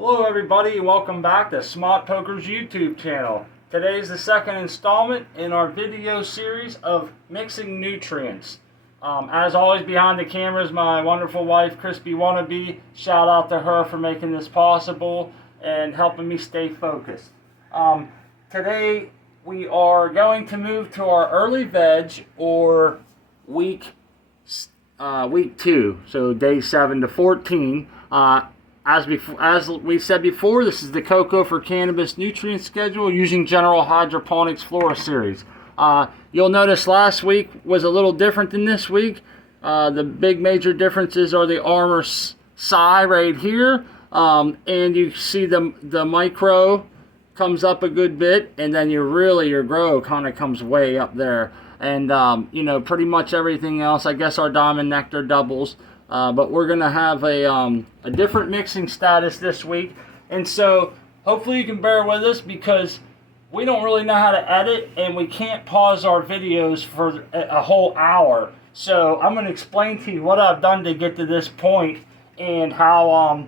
Hello everybody and welcome back to Smart Poker's YouTube channel. Today is the second installment in our video series of mixing nutrients. As always, behind the camera is my wonderful wife, Crispy Wannabe. Shout out to her for making this possible and helping me stay focused. Today we are going to move to our early veg, or week 2, so day 7 to 14. As we said before, this is the Cocoa for Cannabis nutrient schedule using General Hydroponics Flora series. You'll notice last week was a little different than this week. The big major differences are the Armor Psi right here, and you see the micro comes up a good bit, and then your grow kind of comes way up there. And pretty much everything else, I guess our Diamond Nectar doubles. But we're going to have a different mixing status this week. And so hopefully you can bear with us, because we don't really know how to edit and we can't pause our videos for a whole hour. So I'm going to explain to you what I've done to get to this point and how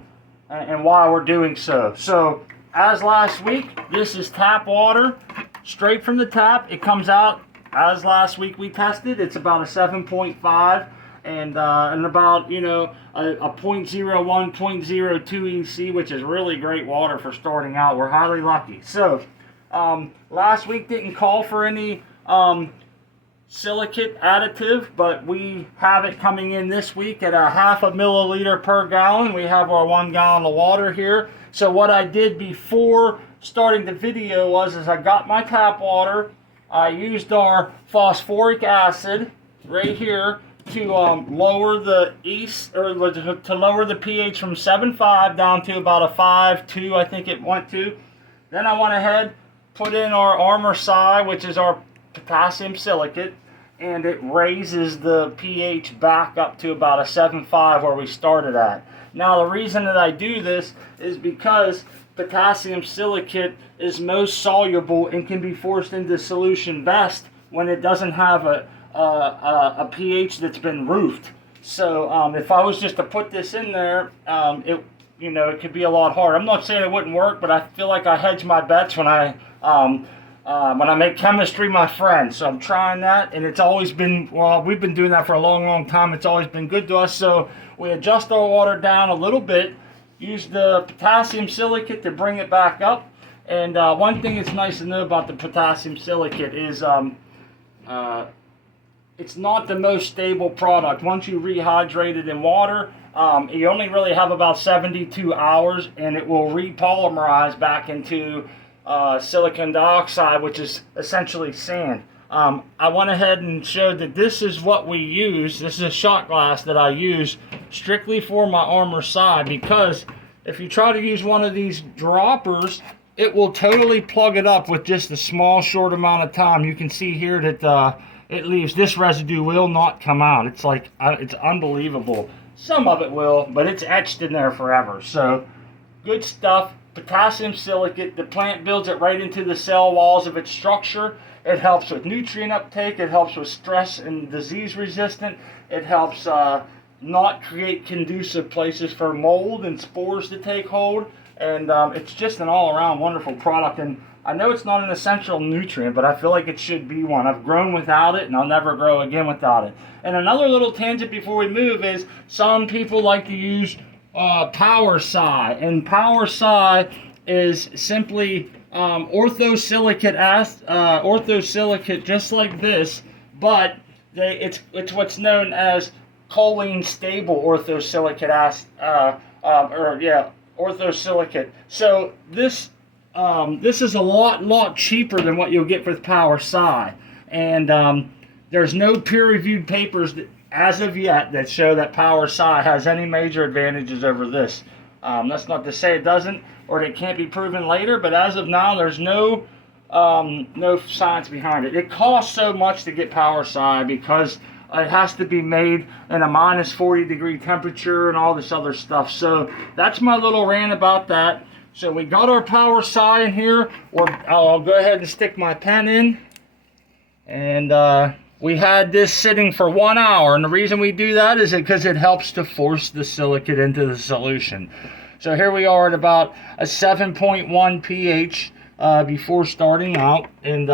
and why we're doing so. So as last week, this is tap water straight from the tap. It comes out as last week we tested. It's about a 7.5. And about, a 0.01, 0.02 EC, which is really great water for starting out. We're highly lucky. So, last week didn't call for any silicate additive, but we have it coming in this week at a 0.5 milliliter per gallon. We have our 1 gallon of water here. So what I did before starting the video was I got my tap water. I used our phosphoric acid right here to lower the to lower the pH from 7.5 down to about a 5.2, I think it went to. Then I went ahead, put in our Armor Psi, which is our potassium silicate, and it raises the pH back up to about a 7.5 where we started at. Now the reason that I do this is because potassium silicate is most soluble and can be forced into solution best when it doesn't have a pH that's been roofed. So if I was just to put this in there, it could be a lot harder. I'm not saying it wouldn't work, but I feel like I hedge my bets when I make chemistry my friend. So I'm trying that, and it's always been, well, we've been doing that for a long time. It's always been good to us. So we adjust our water down a little bit, use the potassium silicate to bring it back up. And one thing that's nice to know about the potassium silicate is it's not the most stable product. Once you rehydrate it in water, you only really have about 72 hours, and it will repolymerize back into silicon dioxide, which is essentially sand. I went ahead and showed that this is what we use. This is a shot glass that I use strictly for my Armor Psi, because if you try to use one of these droppers, it will totally plug it up with just a small, short amount of time. You can see here that it leaves, this residue will not come out. It's like, it's unbelievable. Some of it will, but it's etched in there forever. So, good stuff. Potassium silicate, the plant builds it right into the cell walls of its structure. It helps with nutrient uptake. It helps with stress and disease resistant. It helps not create conducive places for mold and spores to take hold. And it's just an all-around wonderful product. And I know it's not an essential nutrient, but I feel like it should be one. I've grown without it, and I'll never grow again without it. And another little tangent before we move is some people like to use Power Psi. And Power Psi is simply orthosilicate, just like this, but it's what's known as choline stable orthosilicate acid, orthosilicate. So this is a lot cheaper than what you'll get with Power Psi, and there's no peer-reviewed papers as of yet that show that Power Psi has any major advantages over this. That's not to say it doesn't, or it can't be proven later, but as of now, there's no science behind it. It costs so much to get Power Psi because it has to be made in a minus 40 degree temperature and all this other stuff. So that's my little rant about that. So we got our Power Psi in here. I'll go ahead and stick my pen in. And we had this sitting for 1 hour. And the reason we do that is because it helps to force the silicate into the solution. So here we are at about a 7.1 pH before starting out, and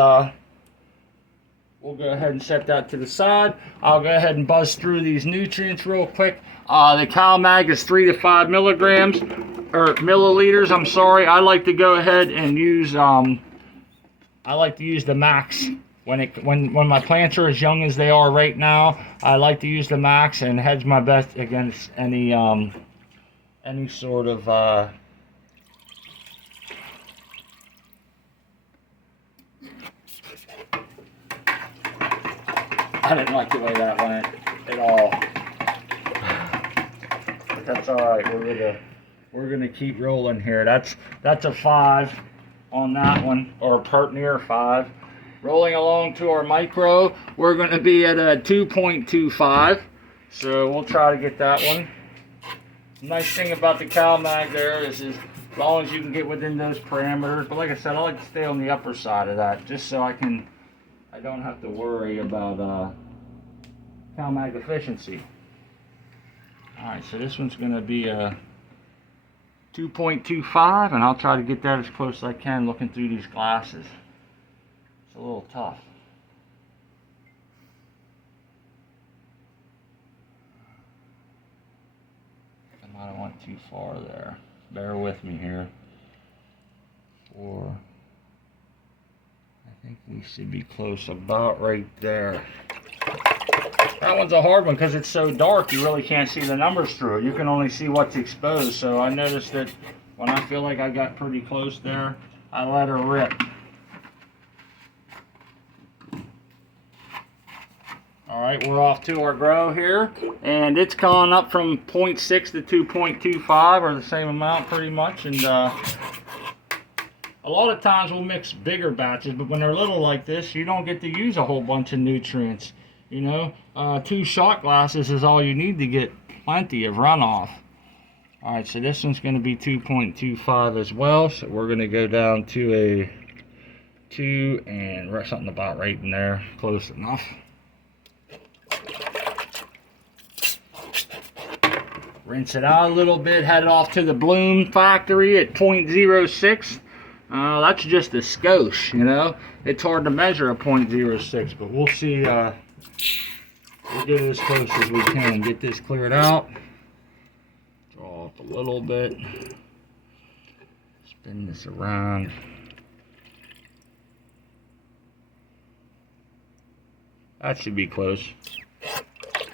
we'll go ahead and set that to the side. I'll go ahead and buzz through these nutrients real quick. The CalMag is 3 to 5 milligrams, or milliliters, I'm sorry. I like to go ahead and use, I like to use the max. When my plants are as young as they are right now, I like to use the max and hedge my bets against any sort of I didn't like the way that went at all. But that's all right. We're gonna keep rolling here. That's a 5 on that one, or near 5. Rolling along to our micro, we're going to be at a 2.25, so we'll try to get that one. Nice thing about the CalMag there is as long as you can get within those parameters. But like I said, I like to stay on the upper side of that, just so I don't have to worry about CalMag efficiency. All right, so this one's going to be a 2.25, and I'll try to get that as close as I can looking through these glasses. A little tough. I might have went too far there. Bear with me here. 4. I think we should be close about right there. That one's a hard one because it's so dark you really can't see the numbers through it. You can only see what's exposed. So I noticed that when I feel like I got pretty close there, I let her rip. Alright, we're off to our grow here, and it's gone up from 0.6 to 2.25, or the same amount pretty much. And a lot of times we'll mix bigger batches, but when they're little like this, you don't get to use a whole bunch of nutrients. You know, 2 shot glasses is all you need to get plenty of runoff. Alright, so this one's going to be 2.25 as well, so we're going to go down to a 2 and something about right in there, close enough. Rinse it out a little bit, head it off to the bloom factory at 0.06. That's just a skosh, you know. It's hard to measure a 0.06, but we'll see. We'll get it as close as we can. Get this cleared out. Draw off a little bit. Spin this around. That should be close.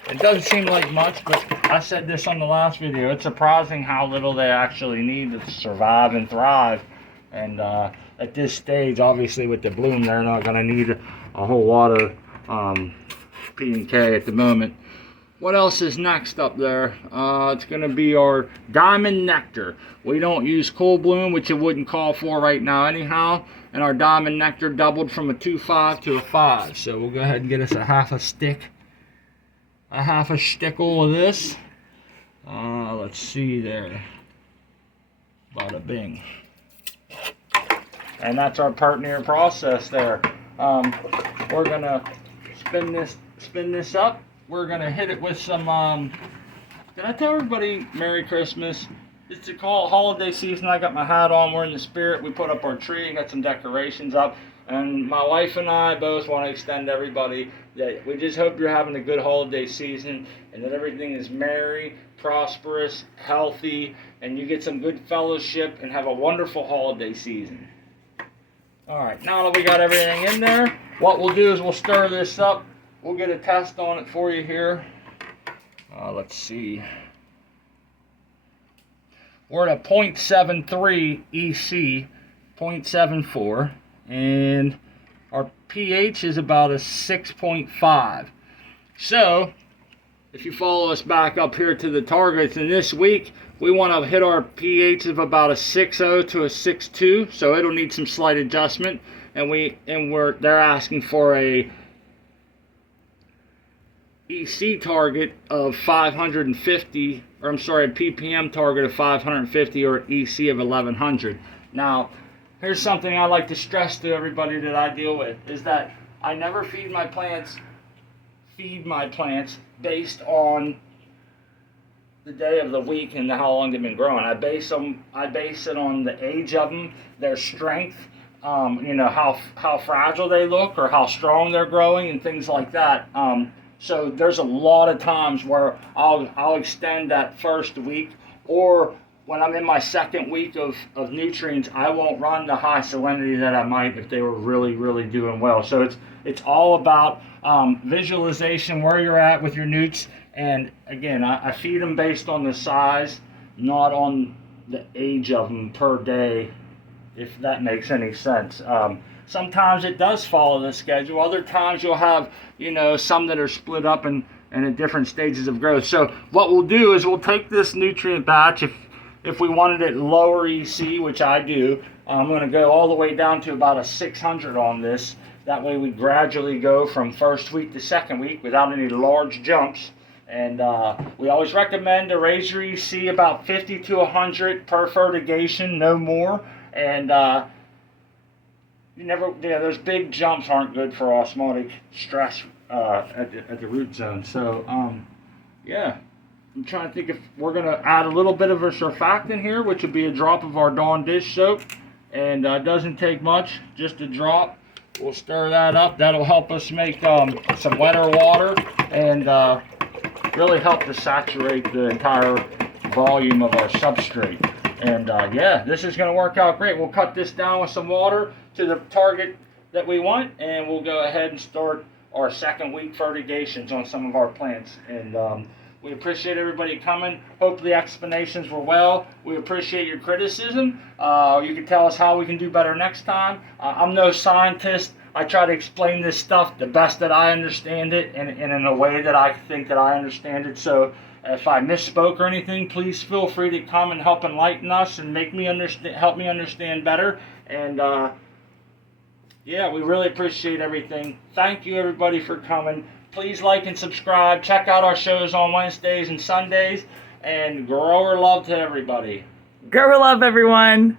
It doesn't seem like much, but I said this on the last video. It's surprising how little they actually need to survive and thrive. And at this stage, obviously with the bloom, they're not going to need a whole lot of P and K at the moment. What else is next up there? It's going to be our Diamond Nectar. We don't use Cool Bloom, which it wouldn't call for right now anyhow. And our Diamond Nectar doubled from a 2.5 to a 5. So we'll go ahead and get us a half a stickle of this. Let's see there. Bada bing. And that's our partner process there. We're gonna spin this up. We're gonna hit it with some. Can I tell everybody Merry Christmas? It's a holiday season. I got my hat on. We're in the spirit. We put up our tree. Got some decorations up. And my wife and I both want to extend to everybody that we just hope you're having a good holiday season and that everything is merry, prosperous, healthy, and you get some good fellowship and have a wonderful holiday season. Alright, now that we got everything in there, what we'll do is we'll stir this up. We'll get a test on it for you here. Let's see. We're at a 0.73 EC, 0.74. And our pH is about a 6.5. So, if you follow us back up here to the targets, in this week, we want to hit our pH of about a 6.0 to a 6.2. So it'll need some slight adjustment. And they're asking for a EC target of 550, or I'm sorry, a ppm target of 550 or EC of 1100. Now, here's something I like to stress to everybody that I deal with, is that I never feed my plants based on the day of the week and how long they've been growing. I base it on the age of them, their strength, you know, how fragile they look or how strong they're growing and things like that. So there's a lot of times where I'll extend that first week, or when I'm in my second week of nutrients, I won't run the high salinity that I might if they were really, really doing well. So it's all about visualization, where you're at with your newts. And again, I feed them based on the size, not on the age of them per day, if that makes any sense. Sometimes it does follow the schedule. Other times you'll have, you know, some that are split up and at different stages of growth. So what we'll do is we'll take this nutrient batch, if we wanted it lower EC, which I do, I'm going to go all the way down to about a 600 on this. That way we gradually go from first week to second week without any large jumps. And we always recommend to raise your EC about 50 to 100 per fertigation, no more. And those big jumps aren't good for osmotic stress at the root zone. So yeah, I'm trying to think if we're going to add a little bit of a surfactant here, which would be a drop of our Dawn dish soap. And it doesn't take much, just a drop. We'll stir that up. That'll help us make some wetter water and really help to saturate the entire volume of our substrate. And yeah, this is going to work out great. We'll cut this down with some water to the target that we want, and we'll go ahead and start our second week fertigations on some of our plants. And we appreciate everybody coming. Hope the explanations were well. We appreciate your criticism. You can tell us how we can do better next time. I'm no scientist. I try to explain this stuff the best that I understand it and in a way that I think that I understand it. So if I misspoke or anything, please feel free to come and help enlighten us and help me understand better. And yeah, we really appreciate everything. Thank you everybody for coming. Please like and subscribe. Check out our shows on Wednesdays and Sundays. And grower love to everybody. Grower love, everyone.